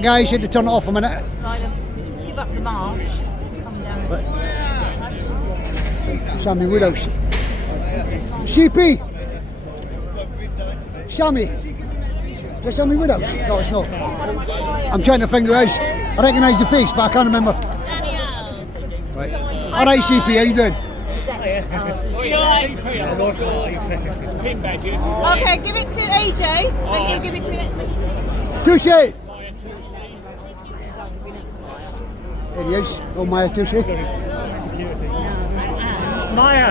Guys, you had to turn it off a minute. Give up the march. Come down. Sammy Woodhouse. CP! Sammy! Is that Sammy Woodhouse? No, it's not. I'm trying to think who it is. I recognise the face, but I can't remember. Right. Alright, CP, how you doing? Okay, give it to AJ. And you give it to me. Touche! There he is. Oh, Maya Touche. Maya!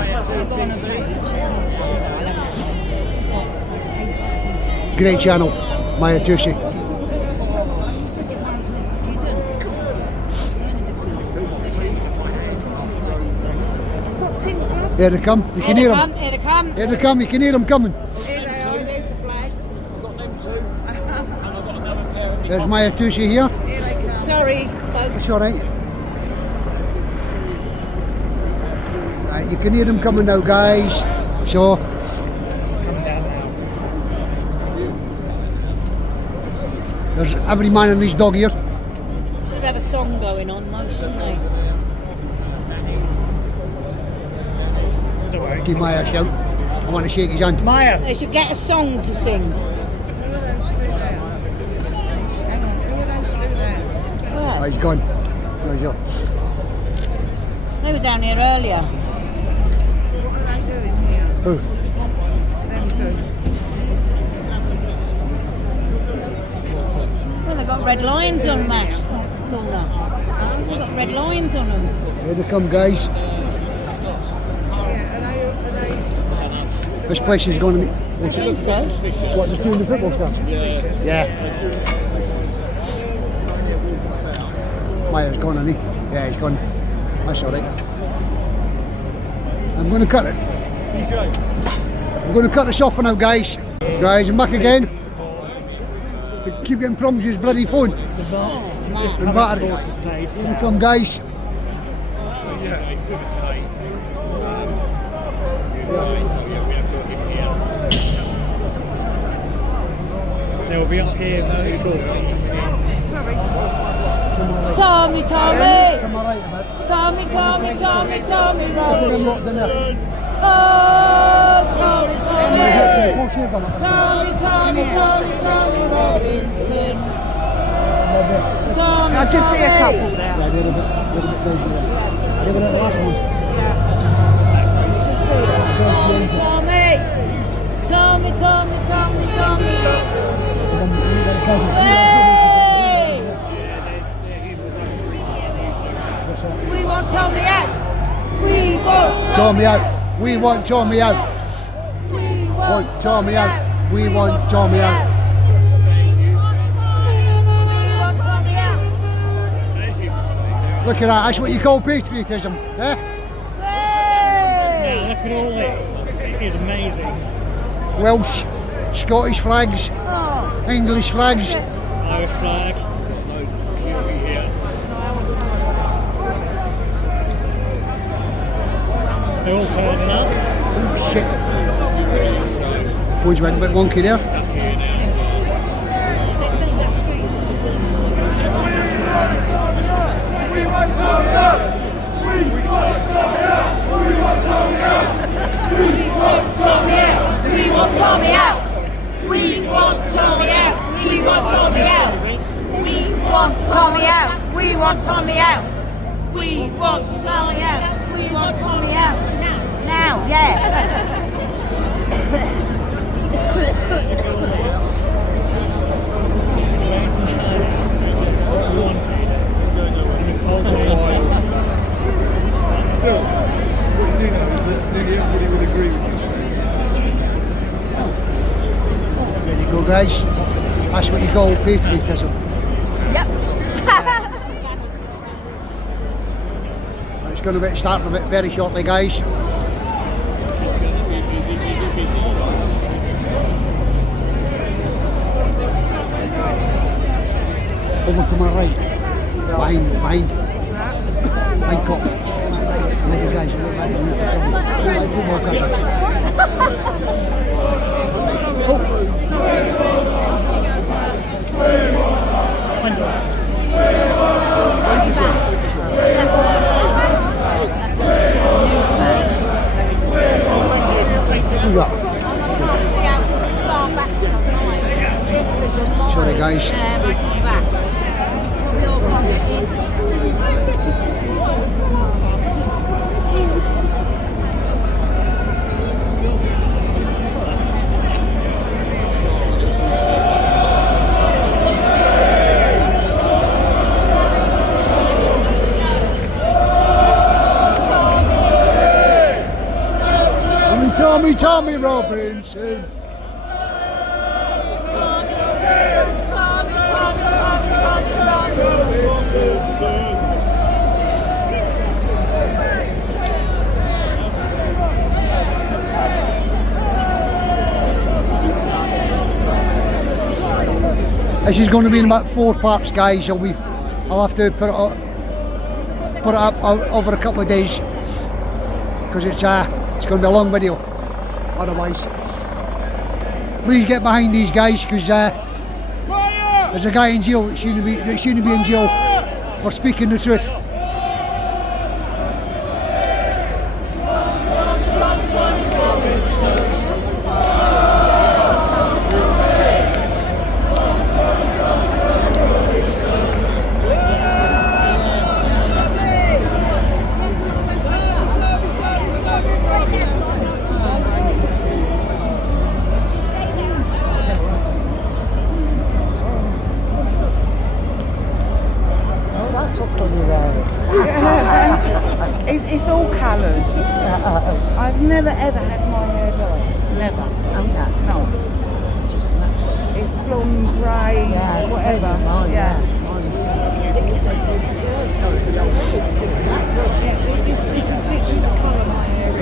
Great channel, Maya Touche. Here they come, you can hear them. Here they come. Here they come, you can hear them coming. Here they are, there's the flags. There's Maya Touche here. Here they come. Sorry, folks. It's alright. Right, you can hear them coming now, guys. So, there's every man and his dog here. Should have a song going on though, shouldn't they? Give Maya a shout. I want to shake his hand. Maya! They should get a song to sing. Oh, he's gone. No, he's up. They were down here earlier. What are they doing here? Who? Them two. Well, they've got red lines on, Mash. Lorna. They've got red lines on them. Here they come, guys. Yeah, are they This place is going to be... I think so. What, just doing the football stuff? Yeah. Maya's gone, hasn't he? Yeah, he's gone. That's alright. I'm going to cut it. I'm going to cut this off for now, guys. Guys, I'm back again. To keep getting problems with his bloody phone. And battery. Here we come, guys. They'll be up here very shortly. Tommy, Tommy! I'm alright about it. Tommy, Tommy, Tommy, Tommy I'm Robinson. locked in there. Oh, Tommy, Tommy! Oh, shit, come on. Tommy, Tommy, Tommy, Tommy Robinson. Tommy, I just see a Tommy. couple there. Yeah, they're a bit crazy there. Look at that last one. Just see it. Tommy, Tommy, Tommy, Tommy, Tommy, Tommy. Hey! We want Tommy out. We want Tommy out. We want Tommy out. We Want Tommy out. We want Tommy out. Tommy out. Look at that. That's what you call patriotism, eh? Hey! Now look at all this. It is amazing. Welsh, Scottish flags, Oh, English flags. Irish flag. Loads of security here. They're all turning up. Oh shit. Phone's went a bit wonky there. we want Tommy out. We want Tommy out. We want Tommy out. We want Tommy out. We want Tommy out. We want Tommy out. We want Tommy out. Now, yeah. Everybody would agree with you. There you go, guys. That's what you call patriotism. Yep. It's going to start a bit very shortly, guys. Over to my right. Behind cop. Look at guys, look like football coverage. Who's that? Sorry guys. Tommy Robinson. This is going to be in about 4 parts, guys. I'll have to put it up over a couple of days because it's going to be a long video. Otherwise, please get behind these guys because there's a guy in jail that shouldn't be in jail for speaking the truth. It's all colours. I've never ever had my hair dyed. Never. No. Just natural. It's blonde, grey, whatever. Yeah. This is literally the colour my hair is.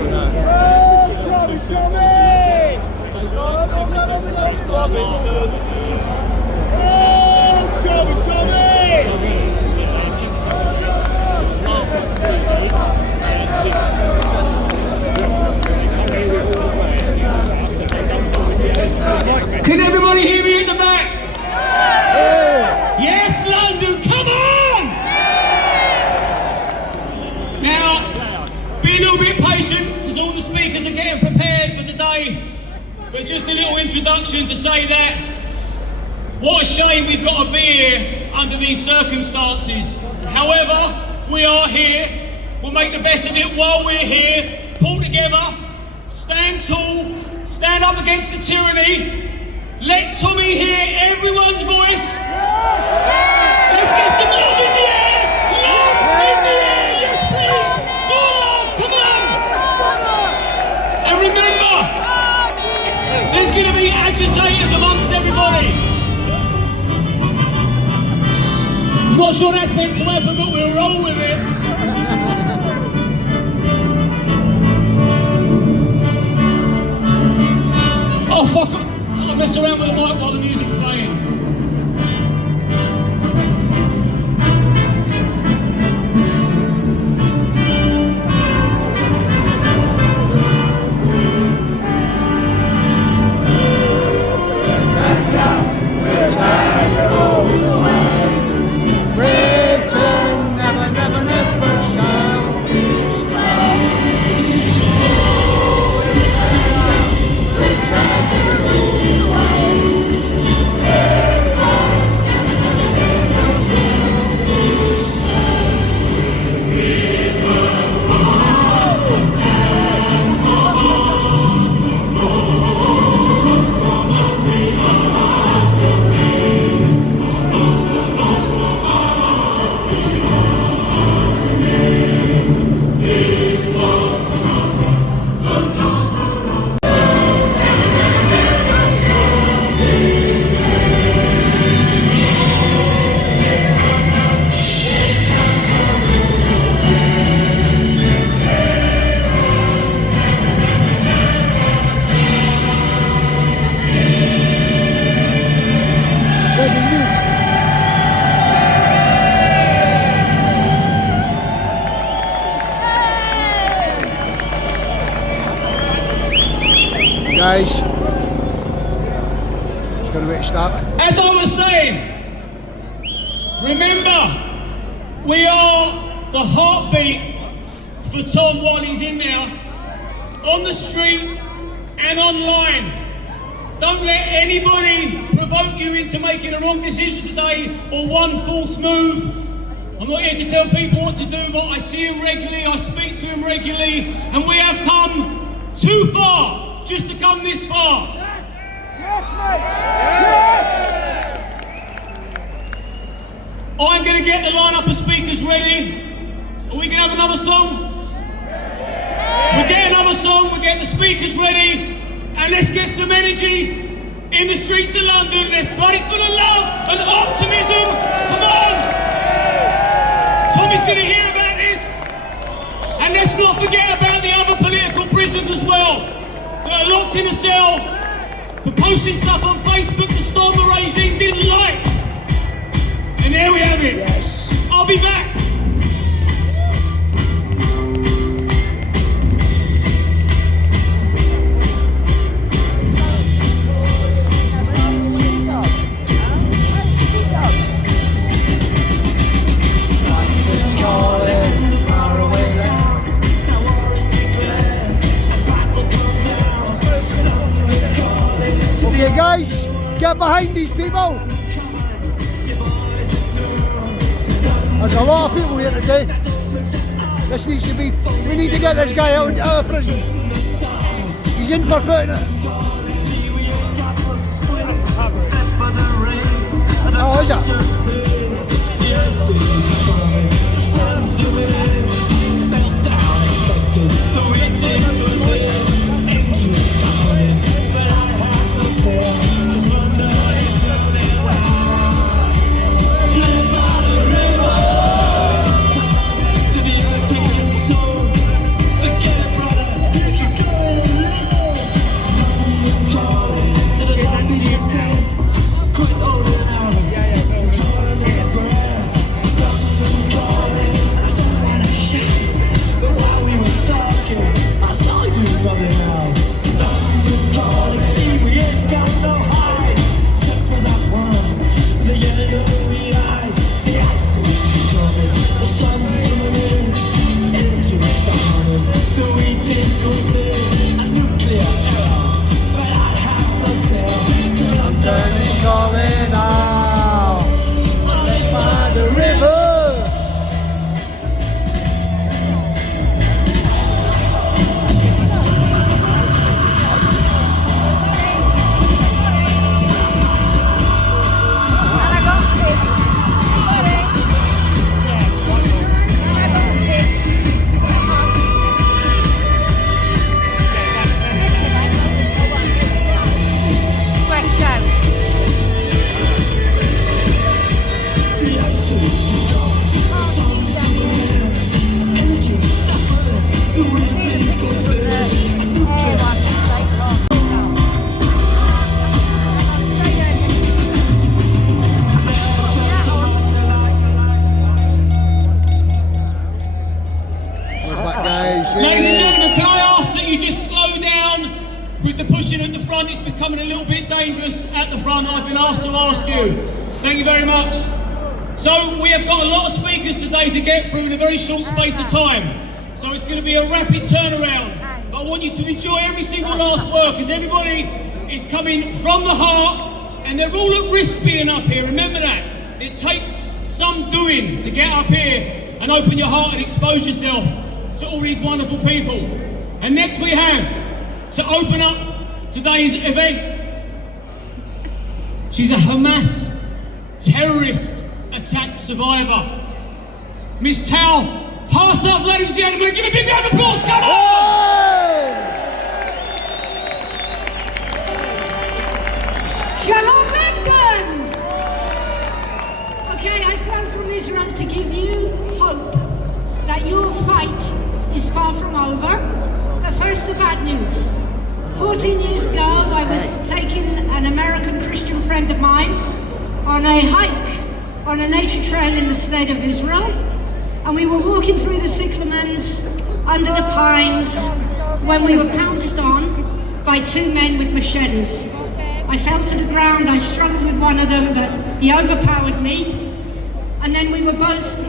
Can everybody hear me at the back? Yes, London, come on! Now, be a little bit patient because all the speakers are getting prepared for today. But just a little introduction to say that what a shame we've got to be here under these circumstances. However, we are here. We'll make the best of it while we're here. Pull together, stand tall, stand up against the tyranny. Let Tommy hear everyone's voice. Let's get some love in the air. Love in the air, yes please. More love, come on. And remember, there's going to be agitators amongst everybody. I'm not sure that's meant to happen, but we'll roll with it. Oh fuck it. I'll mess around with the mic while the music's playing. Guys, it's going to be a start. As I was saying, Remember, we are the heartbeat for Tom while he's in there, on the street and online. Don't let anybody provoke you into making a wrong decision today or one false move. I'm not here to tell people what to do, but I see him regularly, I speak to him regularly, and we have come too far just to come this far. I'm going to get the lineup of speakers ready. Are we going to have another song? We'll get another song, we'll get the speakers ready, and let's get some energy in the streets of London. Let's fight for the love and optimism. Come on! Tommy's going to hear about this. And let's not forget about the other political prisoners as well, that are locked in a cell for posting stuff on Facebook the Storm the regime didn't like. And there we have it. Yes. I'll be back. Okay, guys, get behind these people. There's a lot of people here today. This needs to be, we need to get this guy out of prison. He's in for putting it. Oh, is it? Ladies and gentlemen, can I ask that you just slow down with the pushing at the front? It's becoming a little bit dangerous at the front. I've been asked to ask you. Thank you very much. So we have got a lot of speakers today to get through in a very short space of time. So it's going to be a rapid turnaround. But I want you to enjoy every single last word, because everybody is coming from the heart and they're all at risk being up here. Remember that. It takes some doing to get up here and open your heart and expose yourself to all these wonderful people. And next we have, to open up today's event, she's a Hamas terrorist attack survivor, Miss Tal Hartov, ladies and gentlemen. Give a big round of applause, come on! Shalom London! Okay, I flew from Israel to give you hope that your fight is far from over. But first, the bad news. 14 years ago, I was taking an American Christian friend of mine on a hike on a nature trail in the state of Israel. And we were walking through the cyclamens under the pines when we were pounced on by two men with machetes. I fell to the ground, I struggled with one of them, but he overpowered me. And then we were both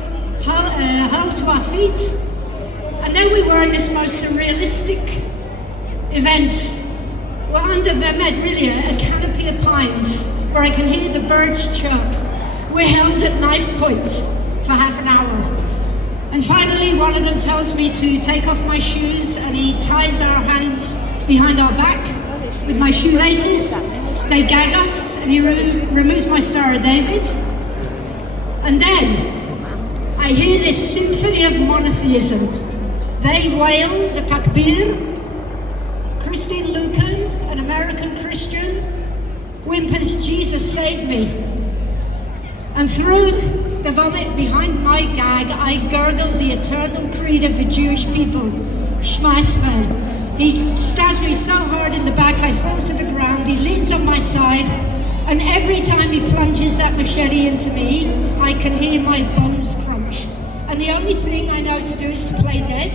held to our feet. And then we were in this most surrealistic event. We're under Mehmed Millia, a canopy of pines, where I can hear the birds chirp. We're held at knife point for half an hour. And finally, one of them tells me to take off my shoes, and he ties our hands behind our back with my shoelaces. They gag us, and he removes my Star of David. And then I hear this symphony of monotheism. They wail the takbir. Christine Lucan, an American Christian, whimpers, "Jesus save me." And through the vomit behind my gag, I gurgle the eternal creed of the Jewish people, Shema Israel. He stabs me so hard in the back I fall to the ground. He leans on my side, and every time he plunges that machete into me, I can hear my bones crunch. And the only thing I know to do is to play dead.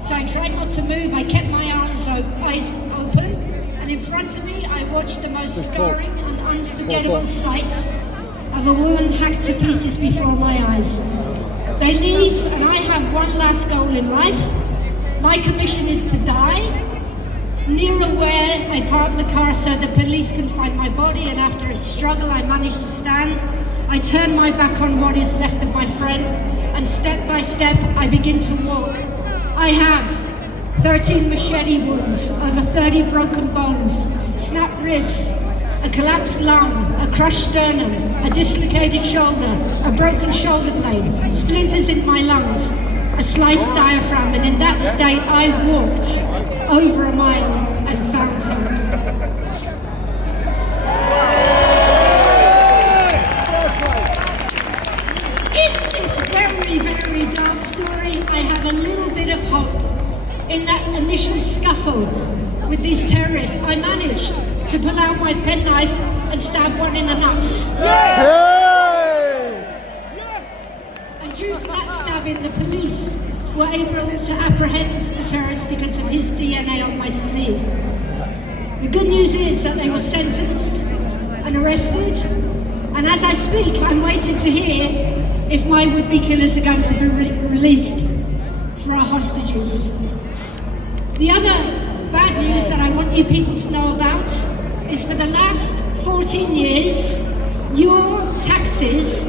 So I tried not to move. I kept my eyes open, and in front of me I watched the most scarring and unforgettable sight of a woman hacked to pieces before my eyes. They leave, and I have one last goal in life. My commission is to die. Near where I park the car so the police can find my body, and after a struggle I manage to stand. I turn my back on what is left of my friend, and step by step I begin to walk. I have 13 machete wounds, over 30 broken bones, snapped ribs, a collapsed lung, a crushed sternum, a dislocated shoulder, a broken shoulder blade, splinters in my lungs, a sliced diaphragm, and in that state I walked over a mile and found hope. In this very, very dark story, I have a little bit of hope. In that initial scuffle with these terrorists, I managed to pull out my penknife and stab one in the nuts. And due to that stabbing, the police were able to apprehend the terrorist because of his DNA on my sleeve. The good news is that they were sentenced and arrested, and as I speak, I'm waiting to hear if my would-be killers are going to be released for our hostages. The other bad news that I want you people to know about is for the last 14 years, your taxes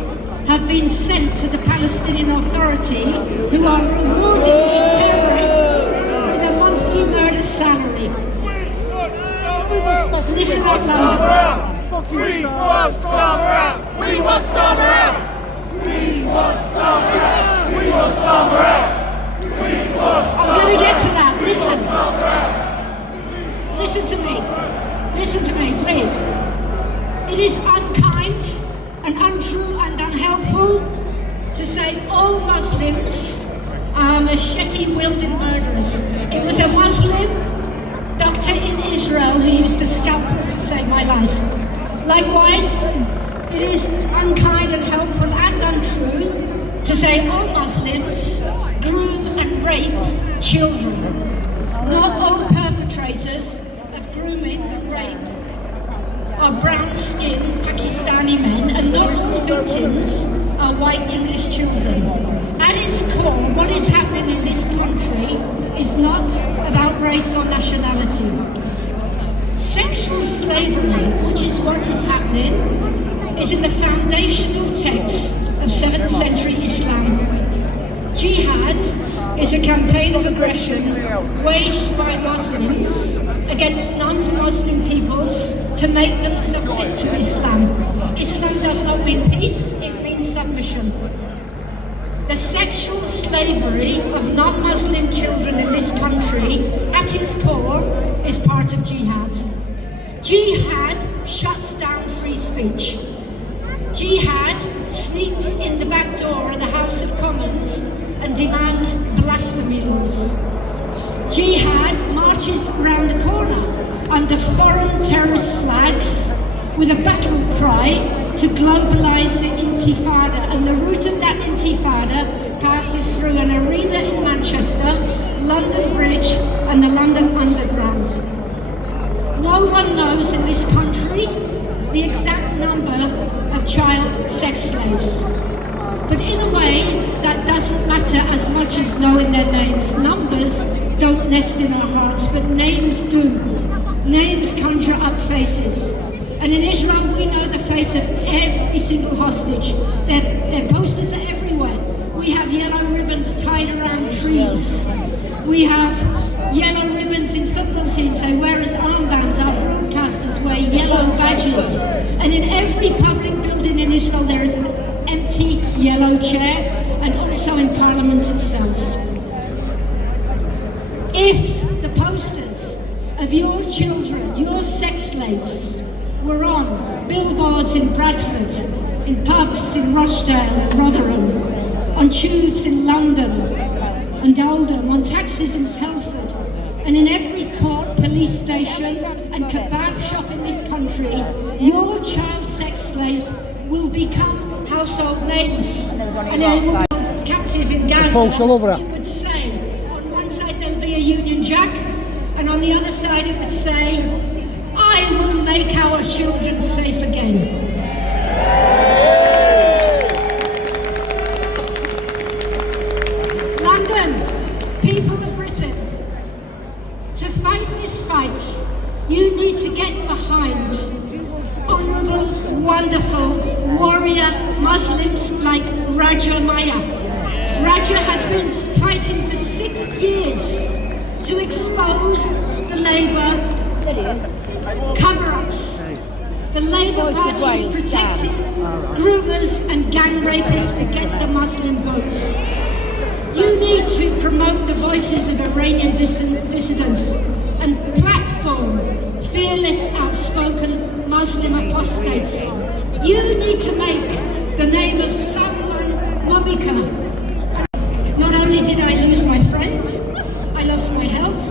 have been sent to the Palestinian Authority, who are rewarding these terrorists with a monthly murder salary. Listen up loud. We want Starmer out! We want Starmer out! We want Starmer out! We want Starmer out! I'm going to get to that. Listen. Listen to me. Listen to me, please. It is unkind and untrue and unhelpful to say all Muslims are machete-wielding murderers. It was a Muslim doctor in Israel who used a scalpel to save my life. Likewise, it is unkind and helpful and untrue to say all Muslims groom and rape children. Not all perpetrators of grooming and rape are brown-skinned Pakistani men, and not all victims are white English children. At its core, what is happening in this country is not about race or nationality. Sexual slavery, which is what is happening, is in the foundational text of 7th century Islam. Jihad is a campaign of aggression waged by Muslims against non-Muslim peoples to make them submit to Islam. Islam does not mean peace, it means submission. The sexual slavery of non-Muslim children in this country, at its core, is part of jihad. Jihad shuts down free speech. Jihad sneaks in the back door of the House of Commons and demands blasphemy laws. Jihad marches around the corner under foreign terrorist flags with a battle cry to globalise the Intifada, and the route of that Intifada passes through an arena in Manchester, London Bridge and the London Underground. No one knows in this country the exact number of child sex slaves. matter as much as knowing their names. Numbers don't nest in our hearts, but names do. Names conjure up faces. And in Israel, we know the face of every single hostage. Their posters are everywhere. We have yellow ribbons tied around trees. We have yellow ribbons in football teams. They wear as armbands. Our broadcasters wear yellow badges. And in every public building in Israel, there is an empty yellow chair, and also in Parliament itself. If the posters of your children, your sex slaves, were on billboards in Bradford, in pubs in Rochdale and Rotherham, on tubes in London and Oldham, on taxis in Telford, and in every court, police station and kebab shop in this country, your child sex slaves will become household names. And they will be captive in Gaza. You would say, on one side there'll be a Union Jack, and on the other side it would say, I will make our children safe again. London, people of Britain, to fight this fight, you need to get behind honourable, wonderful, warrior Muslims like Raja Maya. Raja has been fighting for 6 years to expose the Labour cover-ups. The Labour Party is protecting groomers and gang rapists to get the Muslim votes. You need to promote the voices of Iranian dissidents and platform fearless, outspoken Muslim apostates. You need to make the name of Salman Momika. Not only did I lose my friend, I lost my health,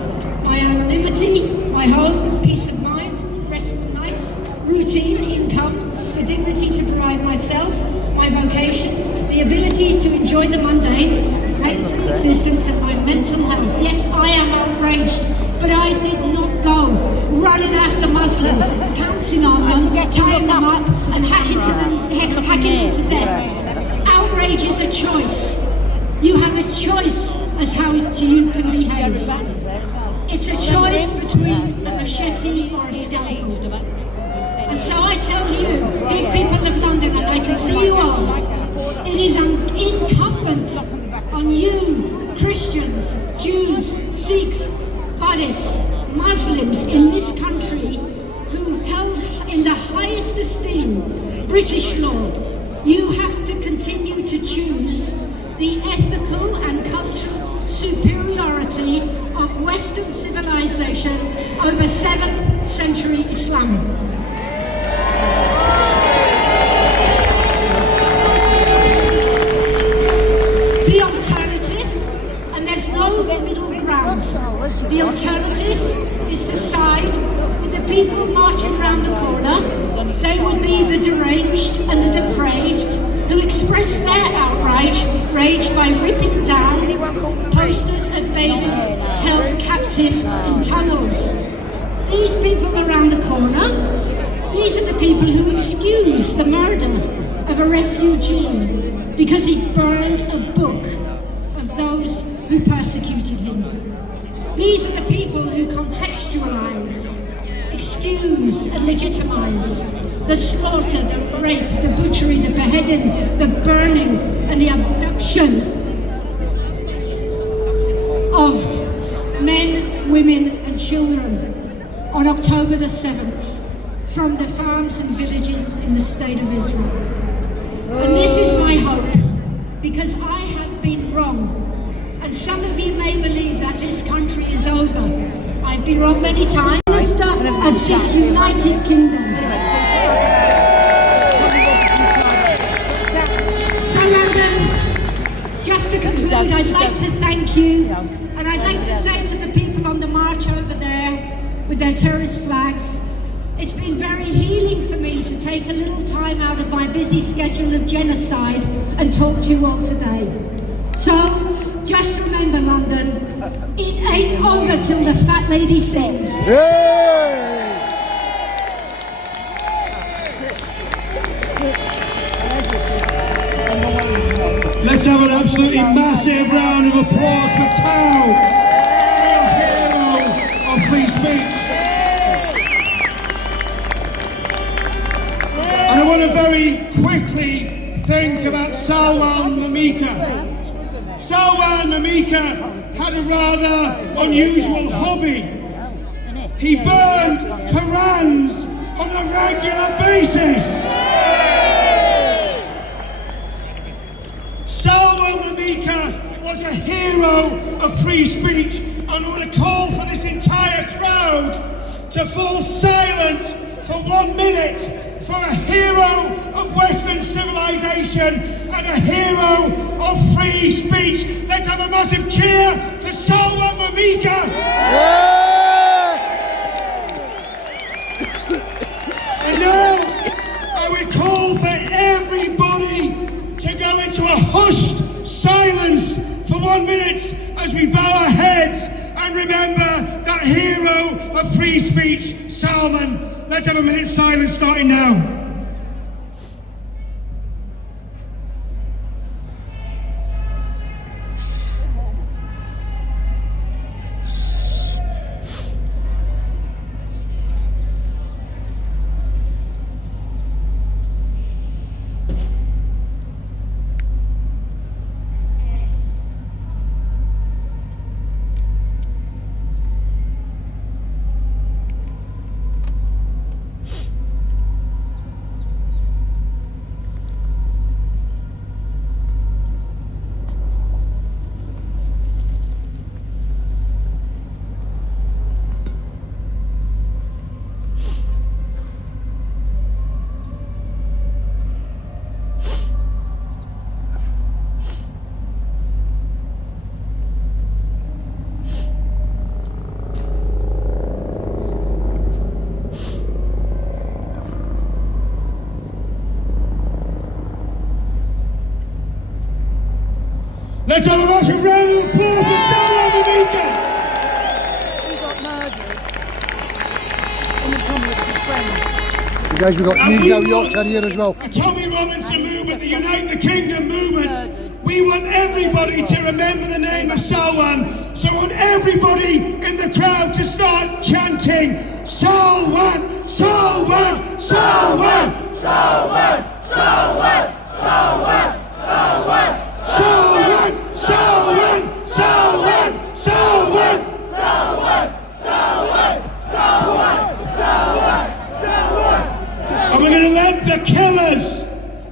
my anonymity, my home, peace of mind, restful nights, routine, income, the dignity to provide myself, my vocation, the ability to enjoy the mundane, painful existence, and my mental health. Yes, I am outraged, but I did not go running after Muslims, pouncing on them, tying them up, and hacking them to death. Outrage is a choice. You have a choice as how you can behave. It's a choice between a machete or a scalpel. And so I tell you, good people of London, and I can see you all, it is incumbent on you, Christians, Jews, Sikhs, Buddhists, Muslims in this country who held in the highest esteem British law. You have to continue to choose the ethical and cultural superiority of Western civilization over 7th century Islam. The alternative, and there's no middle ground, the alternative is to side with the people marching around the corner. They would be the deranged and the depraved who express their outrage by ripping down posters of babies held captive in tunnels. These people around the corner, these are the people who excuse the murder of a refugee because he burned a book of those who persecuted him. These are the people who contextualize, excuse and legitimize the slaughter, the rape, the butchery, the beheading, the burning and the abduction of men, women and children on October the 7th from the farms and villages in the state of Israel. And this is my hope, because I have been wrong. And some of you may believe that this country is over. I've been wrong many times. Minister of this United Kingdom. So London, just to conclude, I'd like to thank you, and I'd like to say to the people on the march over there with their terrorist flags, it's been very healing for me to take a little time out of my busy schedule of genocide and talk to you all today. So, just remember, London, it ain't over till the fat lady sings. Let's Let's have an absolutely massive round of applause for Tao, the hero of free speech. And I want to very quickly think about Salwan Mamika. Salwan Mamika had a rather unusual hobby. He burned Qurans on a regular basis. Salwan Mamika was a hero of free speech, and I want to call for this entire crowd to fall silent for 1 minute for a hero of Western civilization and a hero of free speech. Let's have a massive cheer for Salwan Mamika. And now I would call for everybody to go into a hushed silence for 1 minute as we bow our heads and remember that hero of free speech, Salman. Let's have a minute's silence starting now. Let's have a massive round of applause for Salwan Mamika. He got murdered. And the Tomlinson friends. You guys, we've got New Yorkshire here as well. The Tommy Robinson movement, the Unite the Kingdom movement. We want everybody to remember the name of Salwan. So I want everybody in the crowd to start chanting Salwan, Salwan, Salwan, Salwan, Salwan, Salwan, Salwan. Salwan, Salwan, Salwan, Salwan, Salwan, Salwan, Salwan, Salwan, Salwan. And we're going to let the killers,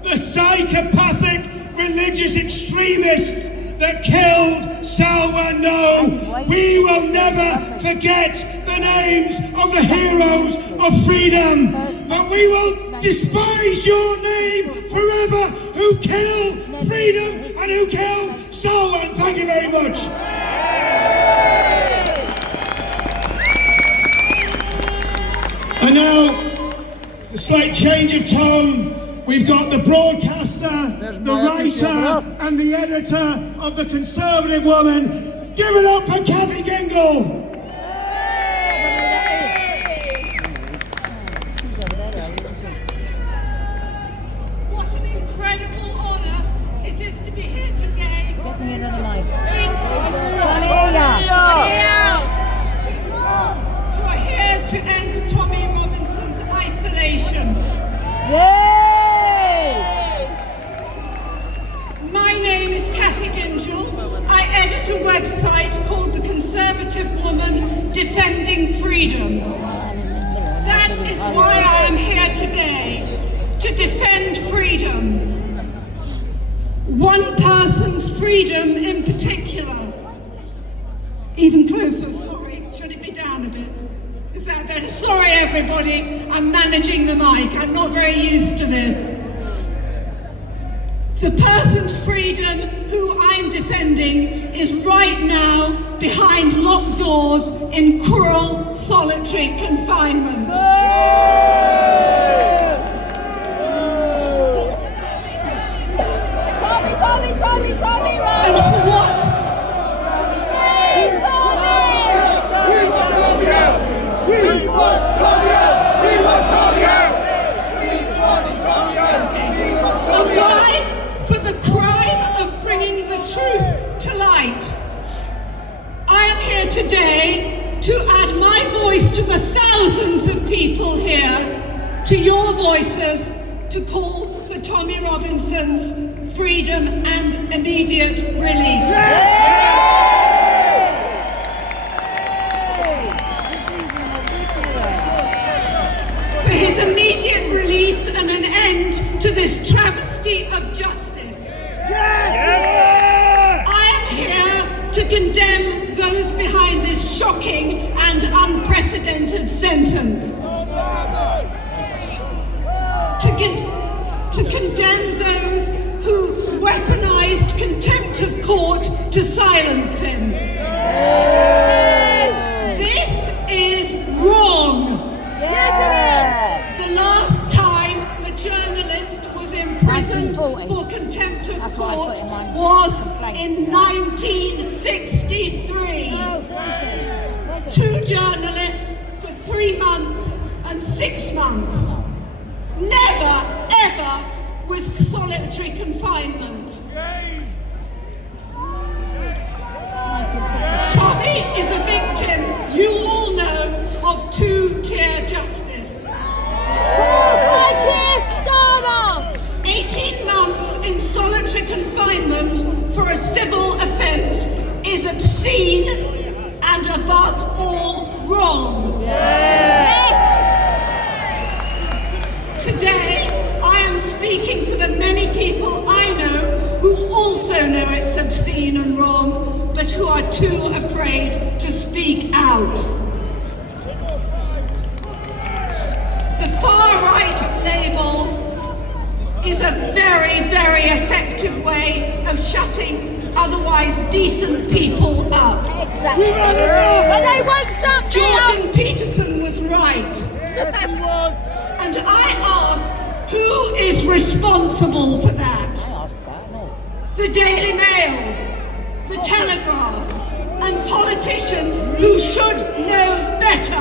the psychopathic religious extremists that killed Salwan know we will never forget the names of the heroes of freedom, but we will despise your name forever who killed freedom and who killed Salwan. Thank you very much. And now, a slight change of tone. We've got the broadcaster, the writer and the editor of The Conservative Woman. Give it up for Kathy Gingle. What an incredible honour it is to be here today. Get me another knife. You are here to end Tommy Robinson's isolation. Yay! My name is Kathy Gingell. I edit a website called The Conservative Woman Defending Freedom. That is why I am here today, to defend freedom. One person's freedom in particular. Even closer, sorry. Should it be down a bit? Is that better? Sorry everybody, I'm managing the mic. I'm not very used to this. The person's freedom who I'm defending is right now behind locked doors in cruel, solitary confinement. Tommy, And for what? Free Tommy! We want Tommy out! We want Tommy out! We want Tommy out! We want Tommy out! And why? For the crime of bringing today to add my voice to the thousands of people here, to your voices, to call for Tommy Robinson's freedom and immediate release. For his immediate release and an end to this travesty of justice. I am here to condemn those behind this shocking and unprecedented sentence. To condemn those who weaponized contempt of court to silence him. This is wrong. The last time a journalist was imprisoned for contempt of court was in 1963. 2 journalists for 3 months and 6 months. Never, ever with solitary confinement. Tommy is a victim, you all know, of 2-tier justice. 18 months in solitary confinement for a civil offence is obscene and above all wrong. Today, I am speaking for the many people I know who also know it's obscene and wrong, but who are too afraid to speak out. The far-right label is a very, very effective way of shutting otherwise decent people up. Exactly. But they won't shut me Jordan Peterson was right. And I ask, who is responsible for that? The Daily Mail, the Telegraph, and politicians who should know better.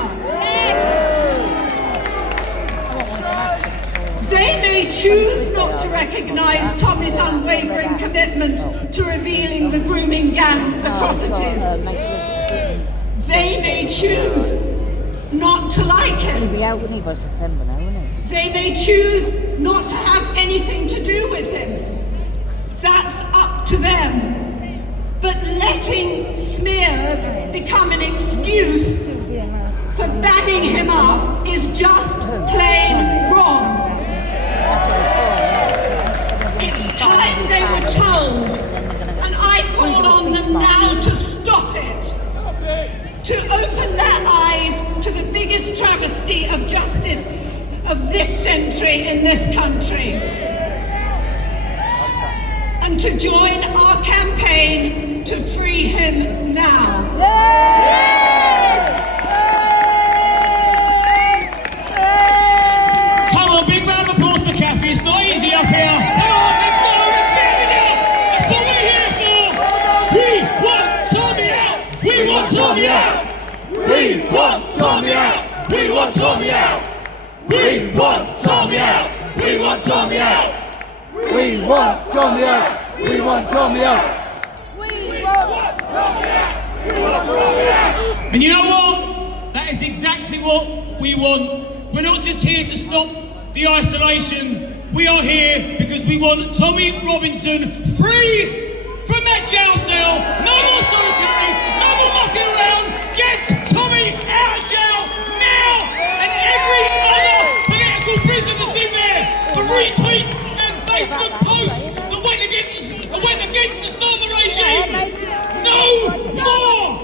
They may choose not to recognise Tommy's unwavering commitment to revealing the grooming gang atrocities. They may choose not to like him. He'll be out, wouldn't he, by September now, wouldn't he? They may choose not to have anything to do with him. That's up to them. But letting smears become an excuse for banning him up is just plain wrong. It's time they were told, and I call on them now to stop it. To open their eyes to the biggest travesty of justice of this century in this country. And to join our campaign to free him now. Come on, big round of applause for Kathy. It's not easy up here. Come on, let's go. Let's get it out. That's what we're here for. We want Tommy out. We want Tommy out. We want Tommy out. We want Tommy out. We want Tommy out. We want Tommy out. We want Tommy out. We want Tommy out. And you know what? That is exactly what we want. We're not just here to stop the isolation. We are here because we want Tommy Robinson free from that jail cell. No more solitary, no more mucking around. Get Tommy out of jail now! And every other political prisoners in there for retweets and Facebook posts that went against the Starmer regime. No more!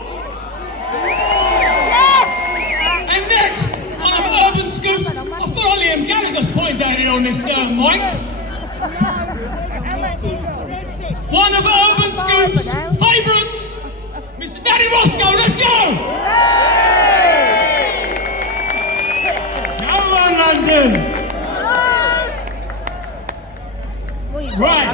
And next, on Urban Scoops, I thought Liam Gallagher's pointing down here on this mic. One of Urban Scoops' favourites, Mr. Danny Roscoe, let's go! Come on, London! Right.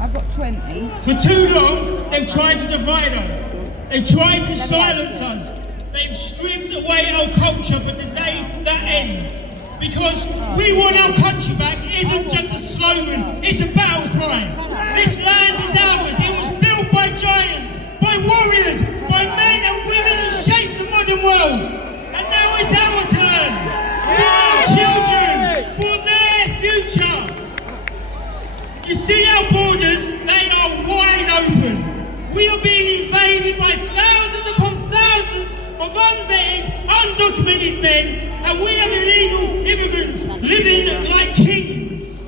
I've got 20. For too long, they've tried to divide us. They've tried to silence us. They've stripped away our culture, but today that ends. Because we want our country back isn't just a slogan, it's a battle cry. This land is ours. It was built by giants, by warriors, You see our borders, they are wide open. We are being invaded by thousands upon thousands of unvetted, undocumented men, and we have illegal immigrants living like kings.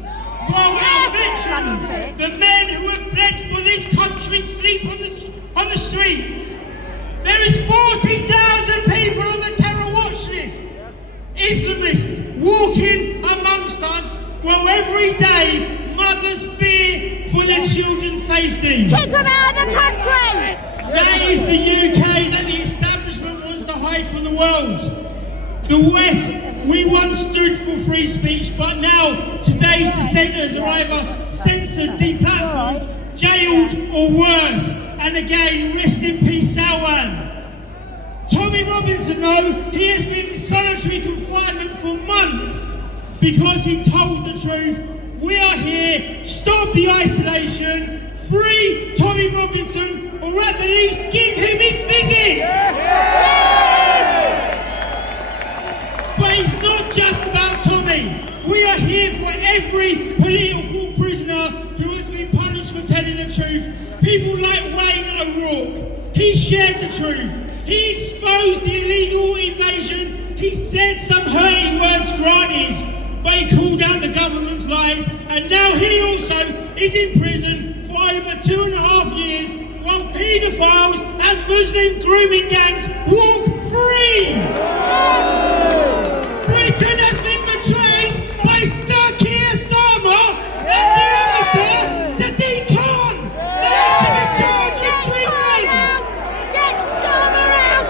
While our veterans, the men who have bled for this country, sleep on the streets. There is 40,000 people on the terror watch list. Islamists walking amongst us, while every day mothers fear for their children's safety. Kick them out of the country! That is the UK that the establishment wants to hide from the world. The West, we once stood for free speech, but now today's dissenters are either censored, deplatformed, jailed, or worse. And again, rest in peace, Salwan. Tommy Robinson, though, he has been in solitary confinement for months because he told the truth. We are here, stop the isolation, free Tommy Robinson, or at the least give him his visits! But it's not just about Tommy. We are here for every political prisoner who has been punished for telling the truth. People like Wayne O'Rourke. He shared the truth. He exposed the illegal invasion. He said some hurting words, granted, but he called out the government's lies, and now he also is in prison for over 2.5 years while paedophiles and Muslim grooming gangs walk free! Britain has been betrayed by Keir Starmer and the officer Sadiq Khan! They should be charged with treason! Get Starmer out!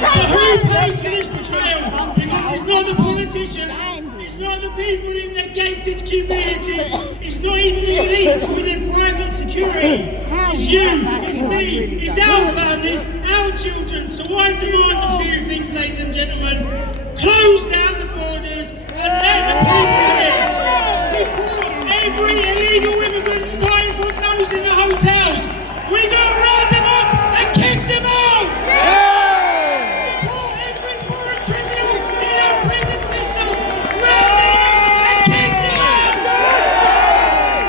But who pays for Dictators! this betrayal? Because it's not the politicians, it's not the people in the gated communities, it's not even the elites with their private security. It's you, it's me, it's our families, our children. So I demand a few things, ladies and gentlemen. Close down the borders and let the people in. Report every illegal immigrant starting from those in the hotels. We're going to round them up and kick them out! Report every foreign criminal in our prison system. Round them up and kick them out!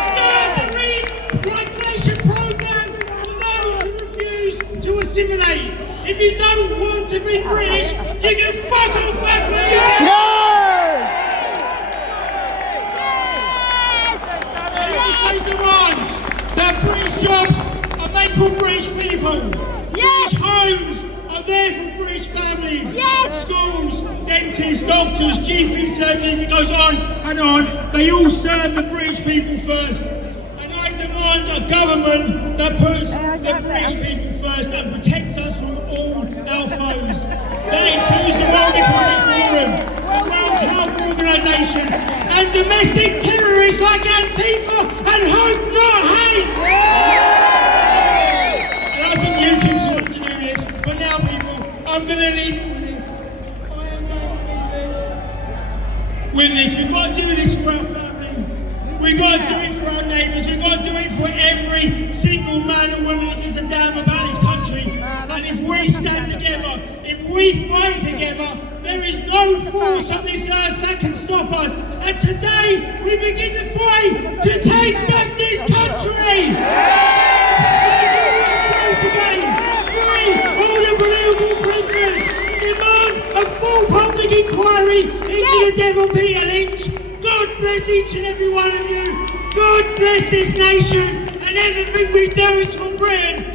Start the remigration program for those who refuse to assimilate. If you don't want to be British, you can fuck off back where you are. I also demand that British jobs are made for British people. British homes are there for British families. Schools, dentists, doctors, GP surgeons, it goes on and on. They all serve the British people first. And I demand a government that puts the British people first and protects us from all our foes. That includes the World Economic Forum, the World Health Organization, and domestic terrorists like Antifa and Hope Not Hate! And I think UKIP's want to do this, but now people, I'm going to leave with this. We've got to do this for our family. We've got to do it for our neighbours. We've got to do it for every single man and woman that gives a damn about this country. And if we stand together, if we fight together, there is no force on this earth that can stop us. And today, we begin the fight to take back this country! Free all the political prisoners! Demand a full public inquiry into the Devil Peter Lynch! God bless each and every one of you! God bless this nation! And everything we do is for Britain!